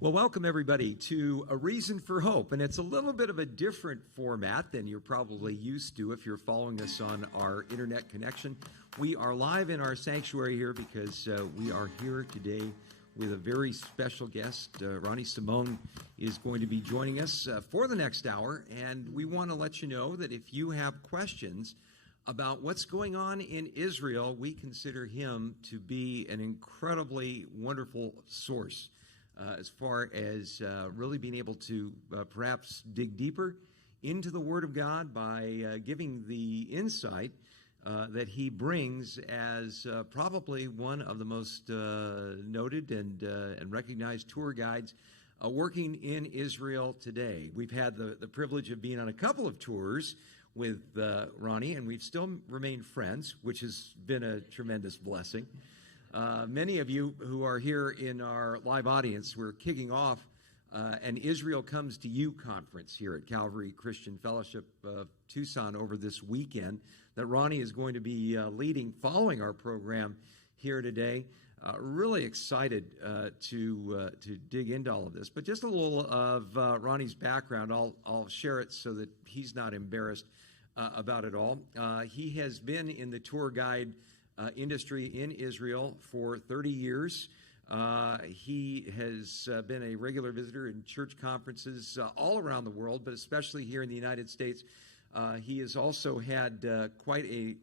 Well, welcome everybody to A Reason for Hope, and it's a little bit of a different format than you're probably used to if you're following us on our internet connection. We are live in our sanctuary here because we are here today with a very special guest. Ronnie Simone is going to be joining us for the next hour, and we want to let you know that if you have questions about what's going on in Israel, we consider him to be an incredibly wonderful source as far as really being able to perhaps dig deeper into the Word of God by giving the insight that he brings as probably one of the most noted and recognized tour guides working in Israel today. We've had the privilege of being on a couple of tours with Ronnie, and we've still remained friends, which has been a tremendous blessing. Many of you who are here in our live audience, we're kicking off an Israel Comes to You conference here at Calvary Christian Fellowship of Tucson over this weekend that Ronnie is going to be leading following our program here today. Really excited to dig into all of this. But just a little of Ronnie's background. I'll share it so that he's not embarrassed about it all. He has been in the tour guide industry in Israel for 30 years. He has been a regular visitor in church conferences all around the world, but especially here in the United States. He has also had quite a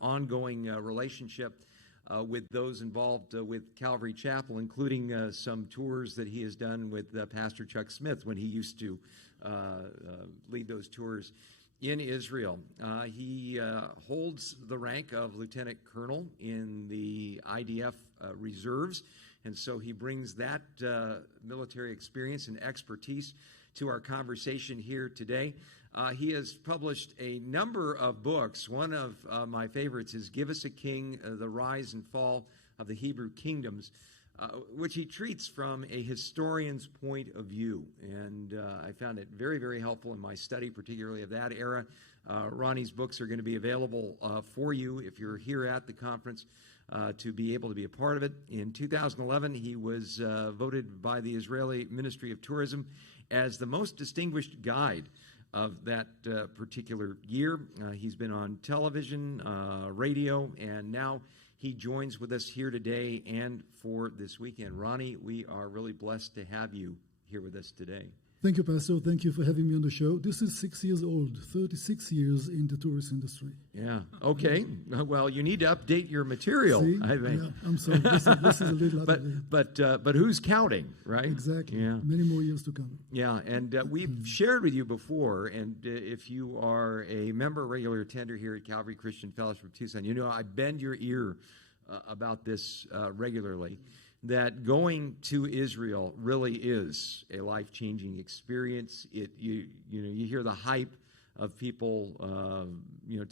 ongoing relationship with those involved with Calvary Chapel, including some tours that he has done with Pastor Chuck Smith when he used to lead those tours in Israel. He holds the rank of lieutenant colonel in the IDF reserves, and so he brings that military experience and expertise to our conversation here today. He has published a number of books. One of my favorites is Give Us a King, The Rise and Fall of the Hebrew Kingdoms, which he treats from a historian's point of view. And I found it very, very helpful in my study, particularly of that era. Ronnie's books are going to be available for you if you're here at the conference to be able to be a part of it. In 2011, he was voted by the Israeli Ministry of Tourism as the most distinguished guide of that particular year. He's been on television, radio, and now he joins with us here today and for this weekend. Ronnie, we are really blessed to have you here with us today. Thank you, Pastor. Thank you for having me on the show. This is 6 years old, 36 years in the tourist industry. Yeah. Okay. Well, you need to update your material, See? I think. Yeah, I'm sorry. This is a little out of it. But who's counting, right? Exactly. Yeah. Many more years to come. Yeah, and we've shared with you before, and if you are a member, regular attender here at Calvary Christian Fellowship of Tucson, you know I bend your ear about this regularly, that going to Israel really is a life-changing experience. You hear the hype of people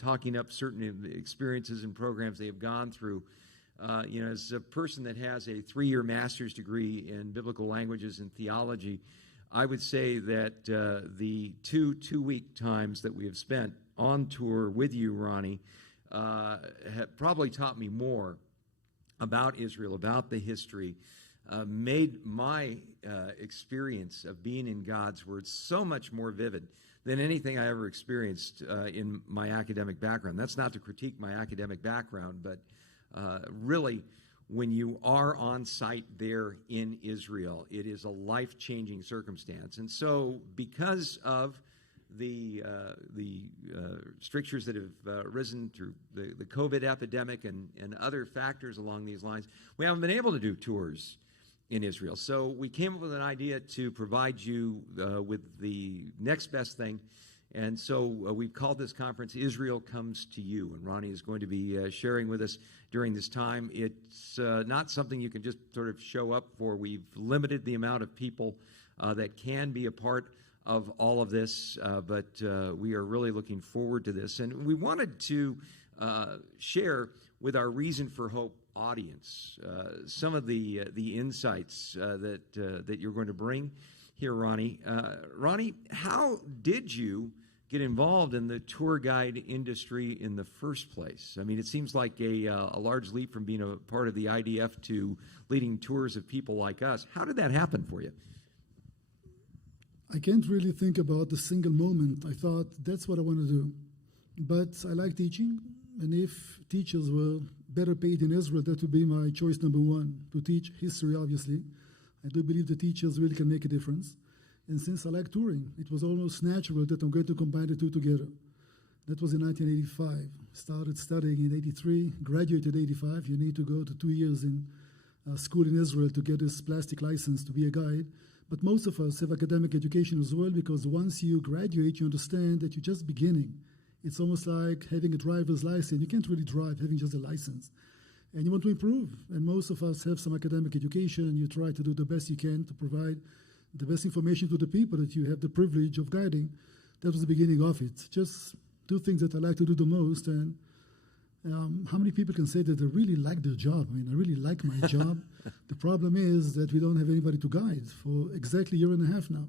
talking up certain experiences and programs they have gone through. As a person that has a 3-year master's degree in biblical languages and theology, I would say that the two-week times that we have spent on tour with you, Ronnie, have probably taught me more about Israel, about the history, made my experience of being in God's Word so much more vivid than anything I ever experienced in my academic background. That's not to critique my academic background, but really, when you are on site there in Israel, it is a life-changing circumstance. And so because of the strictures that have risen through the COVID epidemic and other factors along these lines, we haven't been able to do tours in Israel. So we came up with an idea to provide you with the next best thing. And so we've called this conference Israel Comes to You. And Ronnie is going to be sharing with us during this time. It's not something you can just sort of show up for. We've limited the amount of people that can be a part of all of this, but we are really looking forward to this. And we wanted to share with our Reason for Hope audience some of the insights that you're going to bring here, Ronnie. Ronnie, how did you get involved in the tour guide industry in the first place? I mean, it seems like a large leap from being a part of the IDF to leading tours of people like us. How did that happen for you? I can't really think about the single moment. I thought that's what I want to do. But I like teaching, and if teachers were better paid in Israel, that would be my choice number one, to teach history, obviously. I do believe the teachers really can make a difference. And since I like touring, it was almost natural that I'm going to combine the two together. That was in 1985. Started studying in 83, graduated 85. You need to go to 2 years in school in Israel to get this plastic license to be a guide. But most of us have academic education as well, because once you graduate, you understand that you're just beginning. It's almost like having a driver's license. You can't really drive having just a license. And you want to improve. And most of us have some academic education. You try to do the best you can to provide the best information to the people that you have the privilege of guiding. That was the beginning of it. Just two things that I like to do the most. And how many people can say that they really like their job? I mean, I really like my job. The problem is that we don't have anybody to guide for exactly a year and a half now.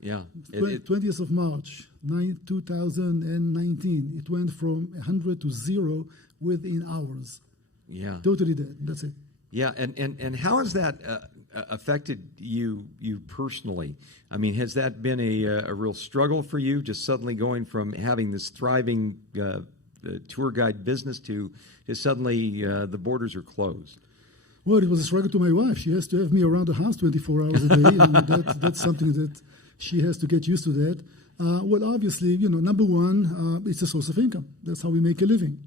Yeah. 20th of March, 2019. It went from 100 to 0 within hours. Yeah. Totally dead. That's it. Yeah, and how has that affected you personally? I mean, has that been a real struggle for you, just suddenly going from having this thriving tour guide business to suddenly the borders are closed? Well, it was a struggle to my wife. She has to have me around the house 24 hours a day, and that's something that she has to get used to that. Well, obviously, number one, it's a source of income. That's how we make a living.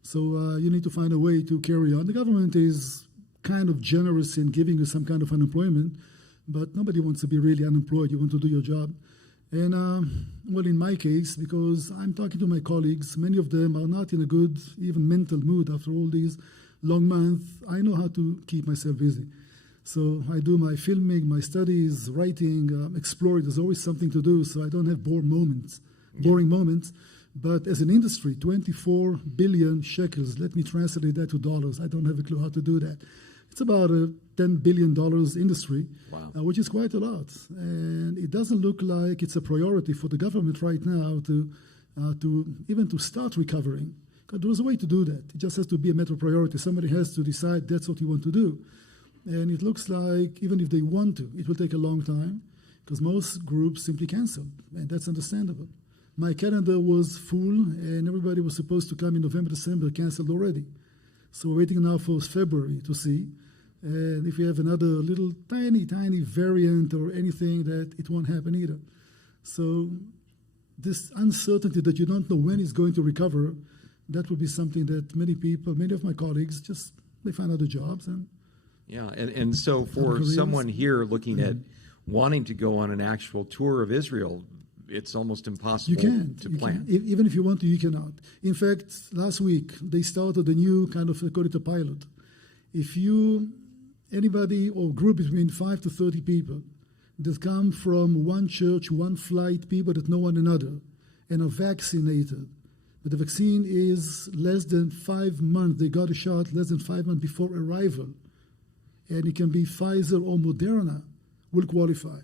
So you need to find a way to carry on. The government is kind of generous in giving you some kind of unemployment, but nobody wants to be really unemployed. You want to do your job. And, well, in my case, because I'm talking to my colleagues, many of them are not in a good, even mental mood after all these long months. I know how to keep myself busy. So I do my filming, my studies, writing, exploring. There's always something to do, so I don't have boring moments. But as an industry, 24 billion shekels, let me translate that to dollars. I don't have a clue how to do that. It's about a $10 billion industry, wow. Which is quite a lot. And it doesn't look like it's a priority for the government right now to start recovering. Because there's a way to do that. It just has to be a matter of priority. Somebody has to decide that's what you want to do. And it looks like even if they want to, it will take a long time because most groups simply cancel, and that's understandable. My calendar was full, and everybody was supposed to come in November, December, canceled already. So we're waiting now for February to see. And if we have another little tiny variant or anything, that it won't happen either. So this uncertainty that you don't know when it's going to recover, that would be something that many people, many of my colleagues, just they find other jobs. Yeah, and so for someone here looking at wanting to go on an actual tour of Israel, it's almost impossible to plan. Even if you want to, you cannot. In fact, last week, they started a new kind of, call it a pilot. If anybody or group between 5 to 30 people that come from one church, one flight, people that know one another, and are vaccinated, but the vaccine is less than 5 months, they got a shot less than 5 months before arrival, and it can be Pfizer or Moderna, will qualify.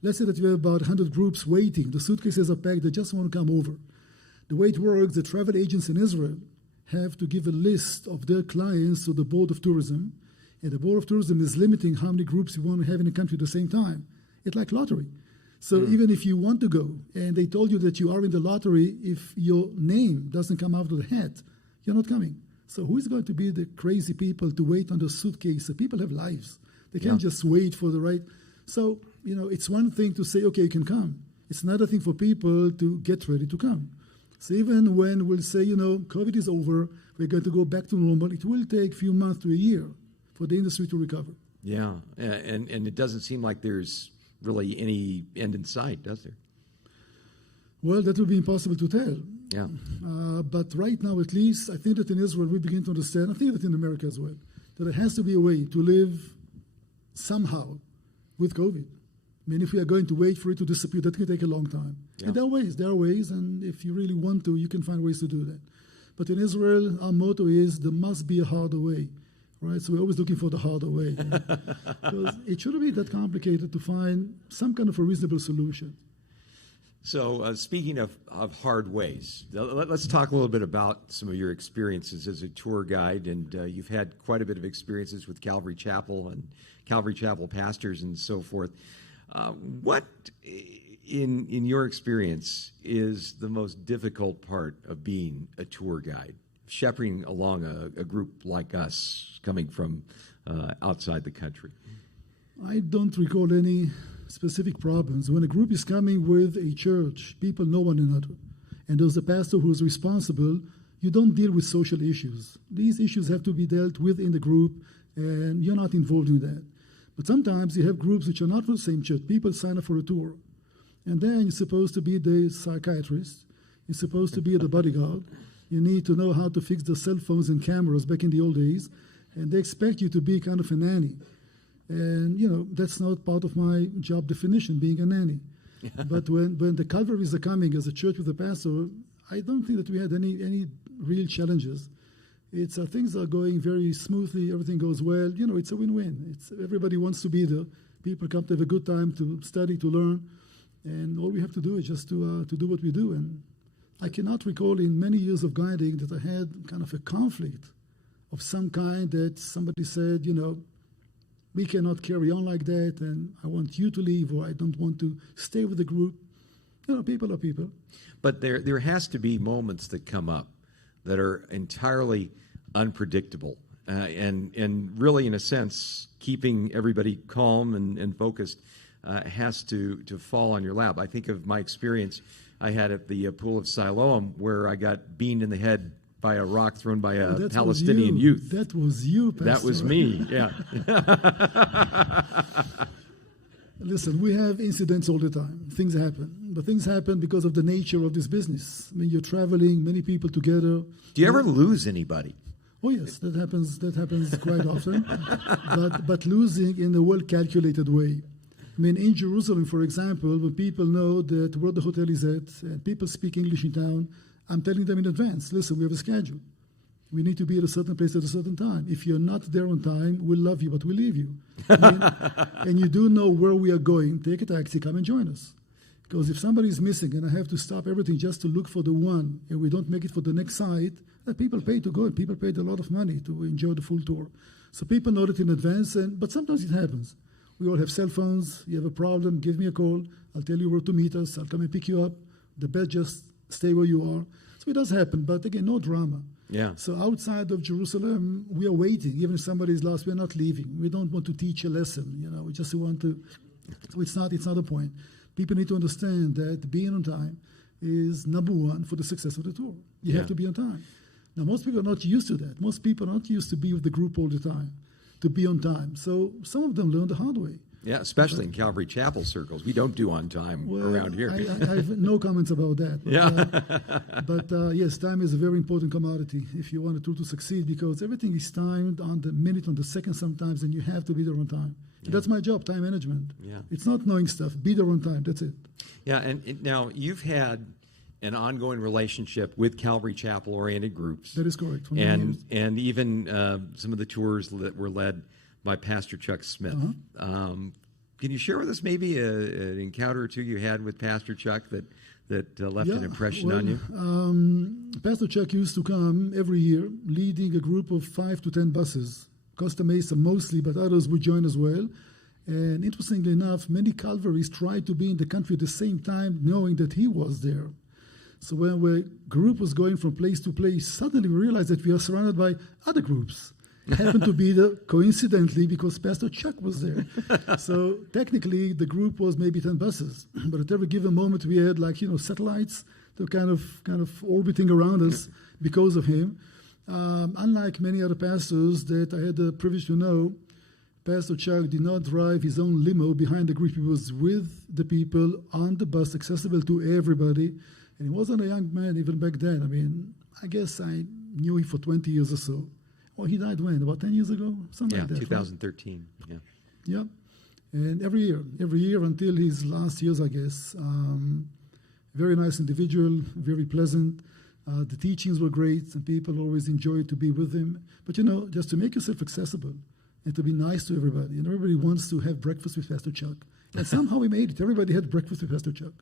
Let's say that you have about 100 groups waiting. The suitcases are packed. They just want to come over. The way it works, the travel agents in Israel have to give a list of their clients to the Board of Tourism, and the Board of Tourism is limiting how many groups you want to have in the country at the same time. It's like lottery. So even if you want to go, and they told you that you are in the lottery, if your name doesn't come out of the hat, you're not coming. So who is going to be the crazy people to wait on the suitcase? So people have lives. They can't just wait for the right. So, it's one thing to say, okay, you can come. It's another thing for people to get ready to come. So even when we'll say, COVID is over, we're going to go back to normal, it will take a few months to a year for the industry to recover. Yeah, and it doesn't seem like there's really any end in sight, does there? Well, that would be impossible to tell. Yeah. But right now, at least, I think that in Israel, we begin to understand, I think that in America as well, that there has to be a way to live somehow with COVID. I mean, if we are going to wait for it to disappear, that can take a long time. Yeah. And there are ways, and if you really want to, you can find ways to do that. But in Israel, our motto is, there must be a harder way, right? So we're always looking for the harder way. Because it shouldn't be that complicated to find some kind of a reasonable solution. So speaking of hard ways, let's talk a little bit about some of your experiences as a tour guide. And you've had quite a bit of experiences with Calvary Chapel and Calvary Chapel pastors and so forth. What, in your experience, is the most difficult part of being a tour guide, shepherding along a group like us coming from outside the country? I don't recall any specific problems. When a group is coming with a church, people know one another, and there's a pastor who is responsible. You don't deal with social issues. These issues have to be dealt with in the group, and you're not involved in that. But sometimes you have groups which are not from the same church. People sign up for a tour, and then you're supposed to be the psychiatrist. You're supposed to be the bodyguard. You need to know how to fix the cell phones and cameras back in the old days, and they expect you to be kind of a nanny. And, that's not part of my job definition, being a nanny. But when the Calvaries are coming as a church with a pastor, I don't think that we had any real challenges. It's things are going very smoothly. Everything goes well. It's a win-win. Everybody wants to be there. People come to have a good time, to study, to learn. And all we have to do is just to do what we do. And I cannot recall in many years of guiding that I had kind of a conflict of some kind that somebody said, we cannot carry on like that, and I want you to leave, or I don't want to stay with the group. People are people. But there has to be moments that come up that are entirely unpredictable, and really, in a sense, keeping everybody calm and focused has to fall on your lap. I think of my experience I had at the Pool of Siloam, where I got beamed in the head by a rock thrown by a Palestinian youth. That was you, Pastor. That was me, yeah. Listen, we have incidents all the time. Things happen. But things happen because of the nature of this business. I mean, you're traveling, many people together. Do you ever lose anybody? Oh, yes, that happens quite often. But losing in a well-calculated way. I mean, in Jerusalem, for example, when people know that where the hotel is at, and people speak English in town, I'm telling them in advance, listen, we have a schedule. We need to be at a certain place at a certain time. If you're not there on time, we'll love you, but we'll leave you. And you do know where we are going, take a taxi, come and join us. Because if somebody is missing and I have to stop everything just to look for the one, and we don't make it for the next site, people pay to go, and people paid a lot of money to enjoy the full tour. So people know it in advance, but sometimes it happens. We all have cell phones. You have a problem, give me a call. I'll tell you where to meet us. I'll come and pick you up. The bed, just stay where you are. So it does happen, but again, no drama. Yeah. So outside of Jerusalem, we are waiting. Even if somebody is lost, we're not leaving. We don't want to teach a lesson. We just want to. So it's not a point. People need to understand that being on time is number one for the success of the tour. You have to be on time. Now, most people are not used to that. Most people are not used to be with the group all the time, to be on time. So some of them learn the hard way. Yeah, especially in Calvary Chapel circles. We don't do on time around here. I have no comments about that. But, Yeah. Yes, time is a very important commodity if you want a tour to succeed, because everything is timed on the minute, on the second sometimes, and you have to be there on time. Yeah. That's my job, time management. Yeah. It's not knowing stuff. Be there on time. That's it. Yeah, and now you've had an ongoing relationship with Calvary Chapel-oriented groups. That is correct. And even some of the tours that were led by Pastor Chuck Smith. Uh-huh. Can you share with us maybe an encounter or two you had with Pastor Chuck that left an impression on you? Pastor Chuck used to come every year leading a group of 5 to 10 buses. Costa Mesa mostly, but others would join as well. And interestingly enough, many Calvaries tried to be in the country at the same time, knowing that he was there. So when the group was going from place to place, suddenly we realized that we are surrounded by other groups. Happened to be there coincidentally because Pastor Chuck was there. So technically the group was maybe 10 buses, but at every given moment we had satellites that were kind of orbiting around us because of him. Unlike many other pastors that I had the privilege to know, Pastor Chuck did not drive his own limo behind the group. He was with the people on the bus, accessible to everybody. And he wasn't a young man even back then. I mean, I guess I knew him for 20 years or so. Well, he died when? About 10 years ago? Something like that. 2013. Right? Yeah. And every year until his last years, I guess. Very nice individual, very pleasant. The teachings were great, and people always enjoyed to be with him. But, just to make yourself accessible and to be nice to everybody. And everybody wants to have breakfast with Pastor Chuck. And somehow we made it. Everybody had breakfast with Pastor Chuck.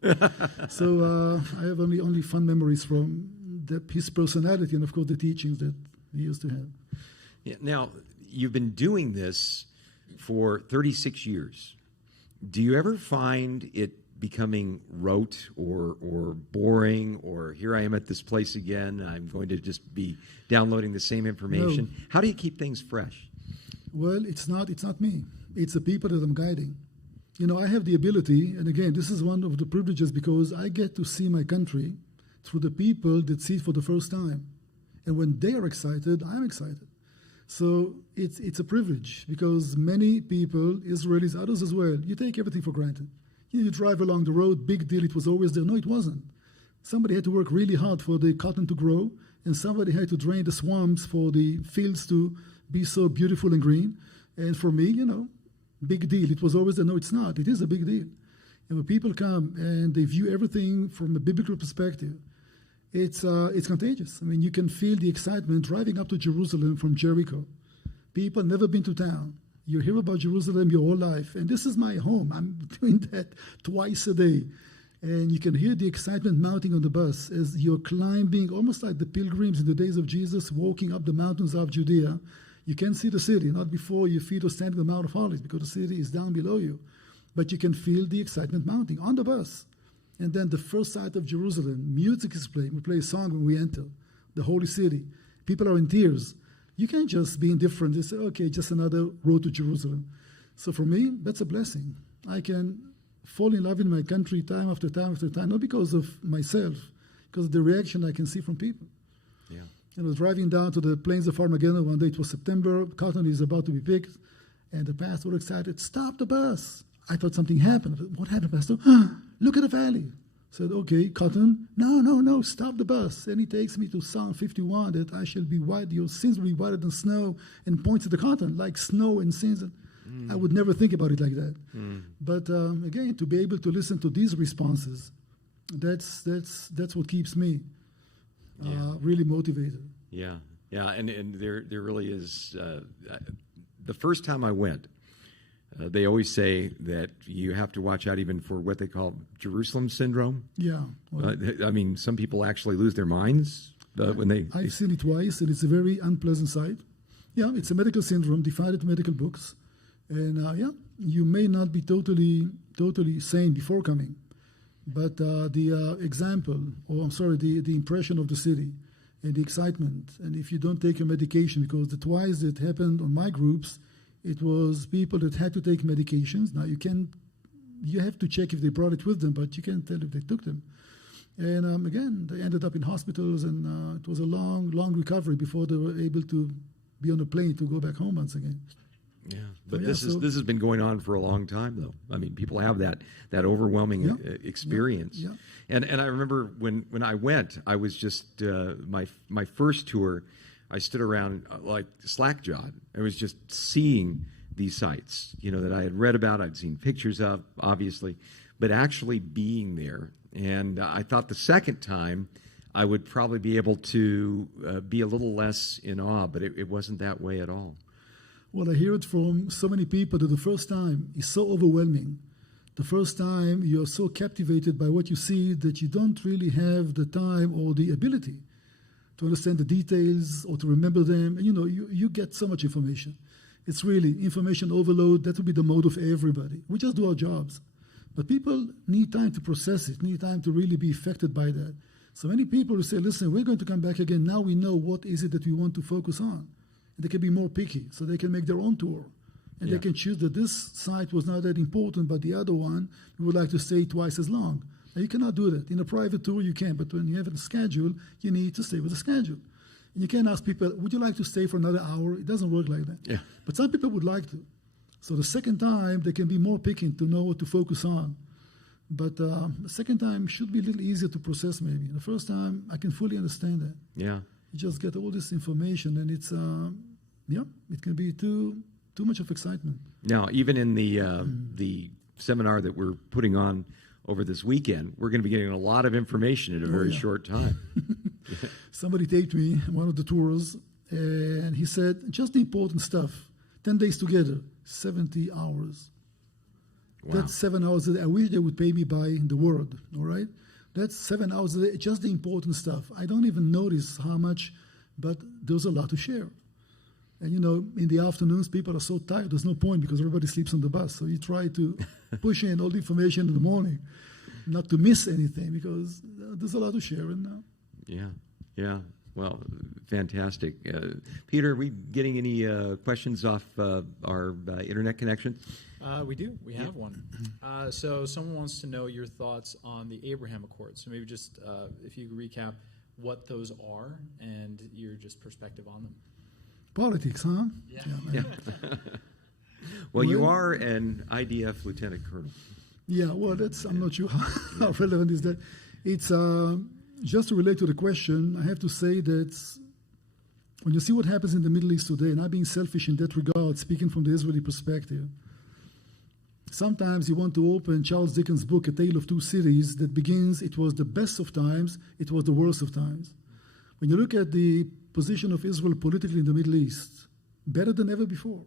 So I have only fun memories from his personality and, of course, the teachings that he used to have. Yeah, now, you've been doing this for 36 years. Do you ever find it becoming rote or boring, or here I am at this place again, I'm going to just be downloading the same information? No. How do you keep things fresh? Well, it's not me. It's the people that I'm guiding. You know, I have the ability, and again, this is one of the privileges because I get to see my country through the people that see it for the first time. And when they are excited, I'm excited. So it's a privilege because many people, Israelis, others as well, you take everything for granted. You drive along the road, big deal, it was always there. No, it wasn't. Somebody had to work really hard for the cotton to grow, and somebody had to drain the swamps for the fields to be so beautiful and green. And for me, you know, big deal. It was always there. No, it's not. It is a big deal. And when people come and they view everything from a biblical perspective, it's contagious. I mean, you can feel the excitement driving up to Jerusalem from Jericho. People never been to town. You hear about Jerusalem your whole life. And this is my home. I'm doing that twice a day. And you can hear the excitement mounting on the bus as you're climbing, almost like the pilgrims in the days of Jesus, walking up the mountains of Judea. You can see the city, not before your feet are standing on the Mount of Olives, because the city is down below you. But you can feel the excitement mounting on the bus. And then the first sight of Jerusalem, music is playing. We play a song when we enter the holy city. People are in tears. You can't just be indifferent and say, okay, just another road to Jerusalem. So for me, that's a blessing. I can fall in love in my country time after time after time, not because of myself, because of the reaction I can see from people. Yeah. I was driving down to the plains of Armageddon one day. It was September. Cotton is about to be picked. And the pastor was excited. Stop the bus. I thought something happened. I thought, what happened, Pastor? Look at the valley. I said, okay, Cotton. No, stop the bus. And he takes me to Psalm 51, that I shall be white, your sins will be whiter than snow, and points to the cotton, like snow and sins. I would never think about it like that. But again, to be able to listen to these responses, that's what keeps me really motivated. Yeah, and there really is. The first time I went, they always say that you have to watch out even for what they call Jerusalem syndrome. Yeah. Well, I mean, some people actually lose their minds when they... I've seen it twice, and it's a very unpleasant sight. Yeah, it's a medical syndrome, defined in medical books. And you may not be totally sane before coming. But the example, the impression of the city and the excitement, and if you don't take your medication, because the twice that happened on my groups, it was people that had to take medications. Now you have to check if they brought it with them, but you can't tell if they took them. And again, they ended up in hospitals, and it was a long recovery before they were able to be on a plane to go back home once again. Yeah, but this has been going on for a long time, though. I mean, people have that overwhelming experience. Yeah. And I remember when I went, I was just my first tour. I stood around like slack-jawed. I was just seeing these sites, that I had read about, I'd seen pictures of, obviously, but actually being there. And I thought the second time I would probably be able to be a little less in awe, but it wasn't that way at all. Well, I hear it from so many people that the first time is so overwhelming. The first time you're so captivated by what you see that you don't really have the time or the ability to understand the details or to remember them. And you get so much information. It's really information overload. That would be the mode of everybody. We just do our jobs. But people need time to process it, need time to really be affected by that. So many people will say, listen, we're going to come back again. Now we know what is it that we want to focus on. And they can be more picky, so they can make their own tour. And they can choose that this site was not that important, but the other one, we would like to stay twice as long. Now, you cannot do that. In a private tour, you can, but when you have a schedule, you need to stay with the schedule. And you can't ask people, would you like to stay for another hour? It doesn't work like that. Yeah. But some people would like to. So the second time, they can be more picky to know what to focus on. But the second time should be a little easier to process, maybe. The first time, I can fully understand that. Yeah. You just get all this information, and it's, it can be too much of excitement. Now, even in the seminar that we're putting on over this weekend, we're going to be getting a lot of information in a very short time. Somebody taped me one of the tours, and he said, just the important stuff, 10 days together, 70 hours. Wow. That's 7 hours a day. I wish they would pay me by the word, all right? That's 7 hours a day, just the important stuff. I don't even notice how much, but there's a lot to share. And, in the afternoons, people are so tired. There's no point because everybody sleeps on the bus. So you try to push in all the information in the morning, not to miss anything because there's a lot to share. And Yeah. Well, fantastic. Peter, are we getting any questions off our internet connection? We do. We have one. So someone wants to know your thoughts on the Abraham Accords. So maybe just if you could recap what those are and your just perspective on them. politics, huh? Yeah. Well, you are an IDF lieutenant colonel. Yeah, well, I'm not sure how relevant is that. It's just to relate to the question, I have to say that when you see what happens in the Middle East today, not being selfish in that regard, speaking from the Israeli perspective, sometimes you want to open Charles Dickens' book, A Tale of Two Cities, that begins, it was the best of times, it was the worst of times. When you look at the position of Israel politically in the Middle East, better than ever before.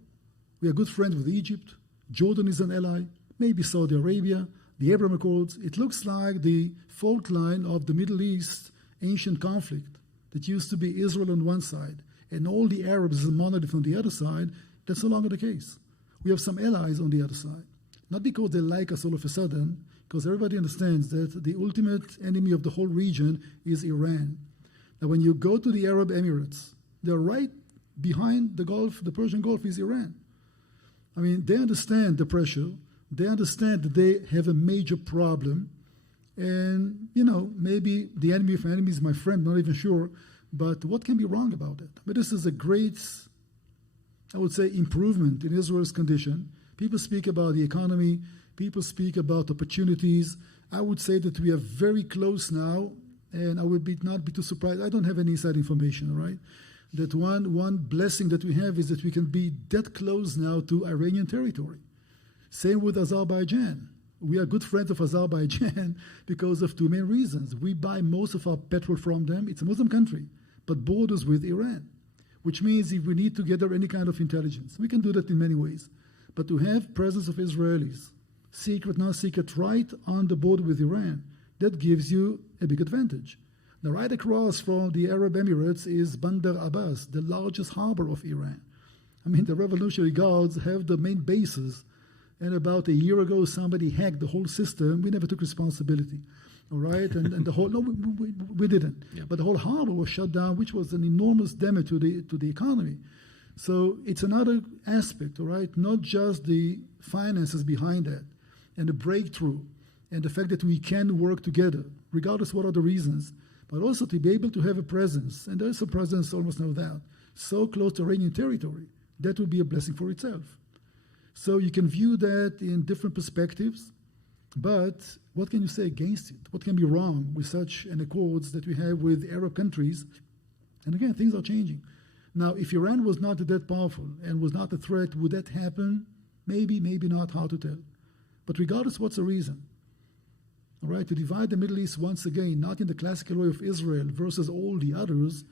We are good friends with Egypt. Jordan is an ally, maybe Saudi Arabia, the Abraham Accords. It looks like the fault line of the Middle East ancient conflict that used to be Israel on one side and all the Arabs as a monolith on the other side. That's no longer the case. We have some allies on the other side. Not because they like us all of a sudden, because everybody understands that the ultimate enemy of the whole region is Iran. Now, when you go to the Arab Emirates, they're right behind the Gulf, the Persian Gulf is Iran. I mean, they understand the pressure. They understand that they have a major problem. And, maybe the enemy of enemy is my friend, not even sure. But what can be wrong about it? But this is a great, I would say, improvement in Israel's condition. People speak about the economy. People speak about opportunities. I would say that we are very close now, and I would not be too surprised. I don't have any inside information, all right? That one blessing that we have is that we can be that close now to Iranian territory. Same with Azerbaijan. We are good friends of Azerbaijan because of two main reasons. We buy most of our petrol from them. It's a Muslim country, but borders with Iran, which means if we need to gather any kind of intelligence, we can do that in many ways. But to have presence of Israelis, secret, non-secret, right on the border with Iran, that gives you a big advantage. Now, right across from the Arab Emirates is Bandar Abbas, the largest harbor of Iran. I mean, the Revolutionary Guards have the main bases, and about a year ago, somebody hacked the whole system. We never took responsibility, all right? And the whole, no, we didn't. Yeah. But the whole harbor was shut down, which was an enormous damage to the economy. So it's another aspect, all right? Not just the finances behind that and the breakthrough and the fact that we can work together, regardless what are the reasons, but also to be able to have a presence, and there is a presence, almost no doubt, so close to Iranian territory, that would be a blessing for itself. So you can view that in different perspectives, but what can you say against it? What can be wrong with such an accords that we have with Arab countries? And again, things are changing. Now, if Iran was not that powerful and was not a threat, would that happen? Maybe, maybe not, hard to tell. But regardless, what's the reason? All right, to divide the Middle East once again, not in the classical way of Israel versus all the others,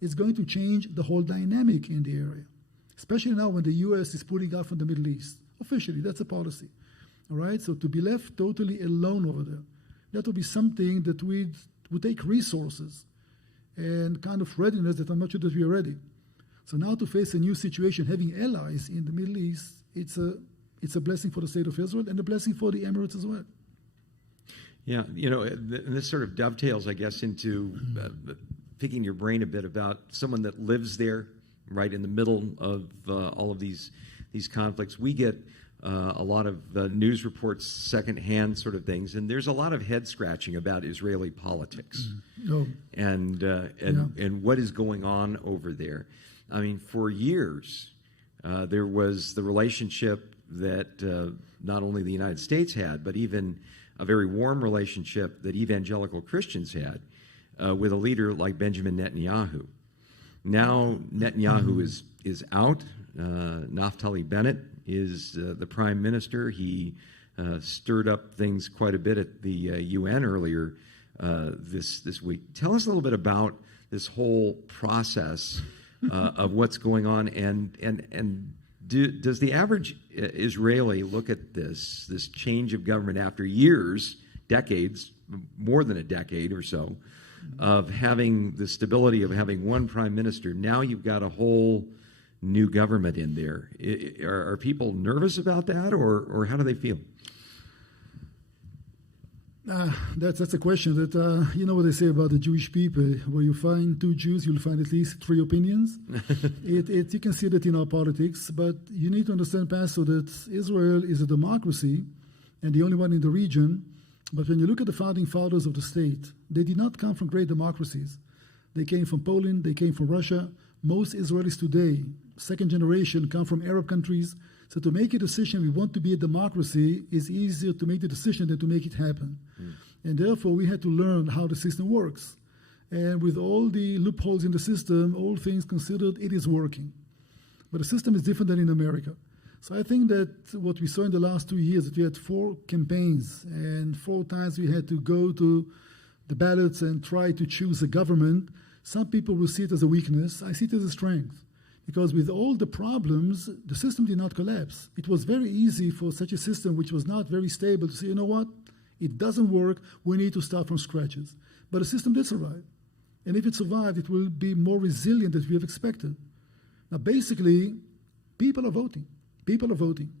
is going to change the whole dynamic in the area. Especially now when the U.S. is pulling out from the Middle East. Officially, that's a policy. All right, so to be left totally alone over there, that would be something that would take resources and kind of readiness that I'm not sure that we are ready. So now to face a new situation, having allies in the Middle East, it's a blessing for the state of Israel and a blessing for the Emirates as well. Yeah, and this sort of dovetails, I guess, into picking your brain a bit about someone that lives there, right in the middle of all of these conflicts. We get a lot of news reports, secondhand sort of things, and there's a lot of head scratching about Israeli politics and what is going on over there. I mean, for years, there was the relationship that not only the United States had, but even a very warm relationship that evangelical Christians had with a leader like Benjamin Netanyahu. Now Netanyahu is out. Naftali Bennett is the prime minister. He stirred up things quite a bit at the UN earlier this week. Tell us a little bit about this whole process of what's going on and Does the average Israeli look at this change of government after years, decades, more than a decade or so, of having the stability of having one prime minister? Now you've got a whole new government in there. Are people nervous about that, or how do they feel? That's a question that, you know what they say about the Jewish people. Where you find two Jews, you'll find at least three opinions. You can see that in our politics, but you need to understand, Pastor, that Israel is a democracy and the only one in the region. But when you look at the founding fathers of the state, they did not come from great democracies. They came from Poland, they came from Russia. Most Israelis today, second generation, come from Arab countries. So to make a decision, we want to be a democracy, is easier to make the decision than to make it happen. And therefore, we had to learn how the system works. And with all the loopholes in the system, all things considered, it is working. But the system is different than in America. So I think that what we saw in the last 2 years, that we had 4 campaigns, and 4 times we had to go to the ballots and try to choose a government. Some people will see it as a weakness. I see it as a strength. Because with all the problems, the system did not collapse. It was very easy for such a system, which was not very stable, to say, you know what, it doesn't work, we need to start from scratches. But the system did survive. And if it survived, it will be more resilient than we have expected. Now, basically, people are voting. People are voting.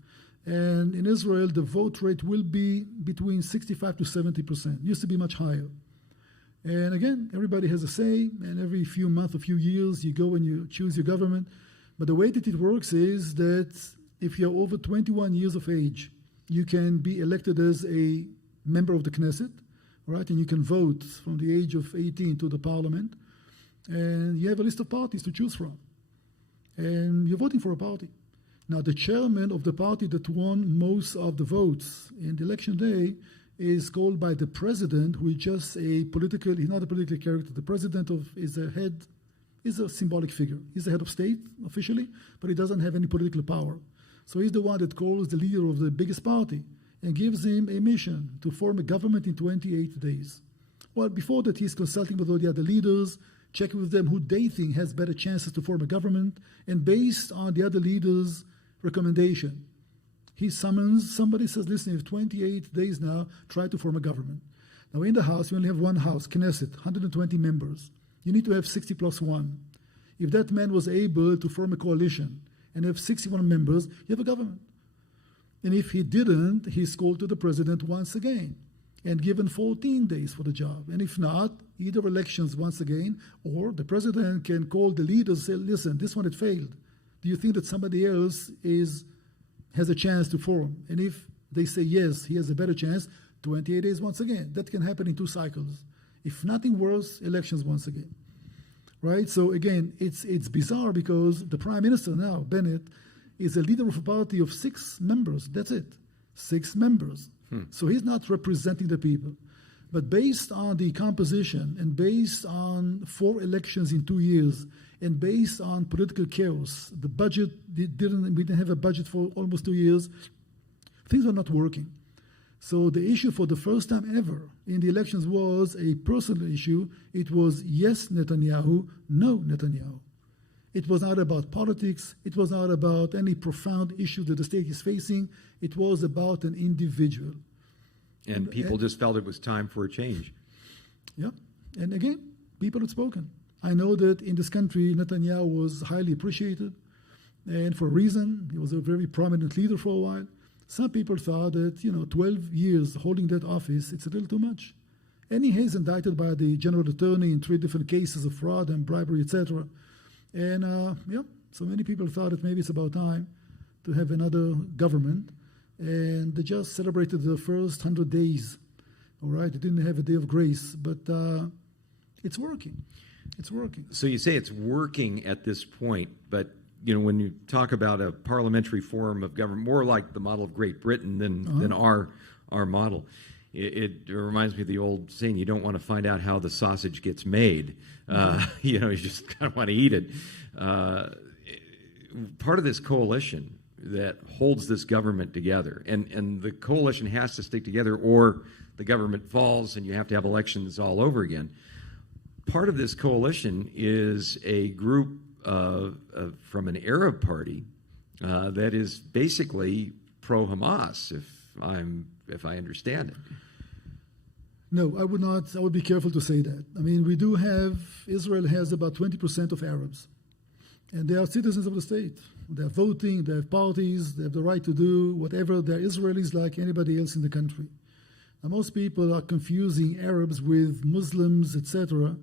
And in Israel, the vote rate will be between 65 to 70%. It used to be much higher. And again, everybody has a say, and every few months, a few years, you go and you choose your government. But the way that it works is that if you're over 21 years of age, you can be elected as a member of the Knesset, right? And you can vote from the age of 18 to the parliament. And you have a list of parties to choose from. And you're voting for a party. Now, the chairman of the party that won most of the votes in the election day is called by the president, who is just he's not a political character. The president is a symbolic figure. He's the head of state officially, but he doesn't have any political power. So he's the one that calls the leader of the biggest party and gives him a mission to form a government in 28 days. Well, before that, he's consulting with all the other leaders, checking with them who they think has better chances to form a government, and based on the other leaders' recommendation, he summons somebody, says, listen, you have 28 days now, try to form a government. Now, in the House, you only have one House, Knesset, 120 members. You need to have 60 plus 1. If that man was able to form a coalition and have 61 members, you have a government. And if he didn't, he's called to the president once again and given 14 days for the job. And if not, either elections once again, or the president can call the leaders and say, listen, this one had failed. Do you think that somebody else has a chance to form? And if they say yes, he has a better chance, 28 days once again. That can happen in 2 cycles. If nothing worse, elections once again. Right? So again, it's bizarre because the prime minister now, Bennett, is a leader of a party of 6 members. That's it. 6 members. So he's not representing the people. But based on the composition and based on 4 elections in 2 years and based on political chaos, the budget we didn't have a budget for almost 2 years, things are not working. So the issue for the first time ever in the elections was a personal issue. It was yes, Netanyahu, no, Netanyahu. It was not about politics. It was not about any profound issue that the state is facing. It was about an individual. And people just felt it was time for a change. Yeah. And again, people had spoken. I know that in this country, Netanyahu was highly appreciated. And for a reason, he was a very prominent leader for a while. Some people thought that, 12 years holding that office, it's a little too much. And he is indicted by the general attorney in 3 different cases of fraud and bribery, etc. And, so many people thought that maybe it's about time to have another government. And they just celebrated the first 100 days. All right, they didn't have a day of grace, but it's working. It's working. So you say it's working at this point, but when you talk about a parliamentary form of government, more like the model of Great Britain than our model, it reminds me of the old saying: you don't want to find out how the sausage gets made. You just kind of want to eat it. Part of this coalition that holds this government together, and the coalition has to stick together, or the government falls and you have to have elections all over again. Part of this coalition is a group from an Arab party that is basically pro-Hamas, if I understand it. No, I would not. I would be careful to say that. I mean, we do have, Israel has about 20% of Arabs, and they are citizens of the state. They are voting, they have parties, they have the right to do whatever. They're Israelis like anybody else in the country. Now, most people are confusing Arabs with Muslims, etc.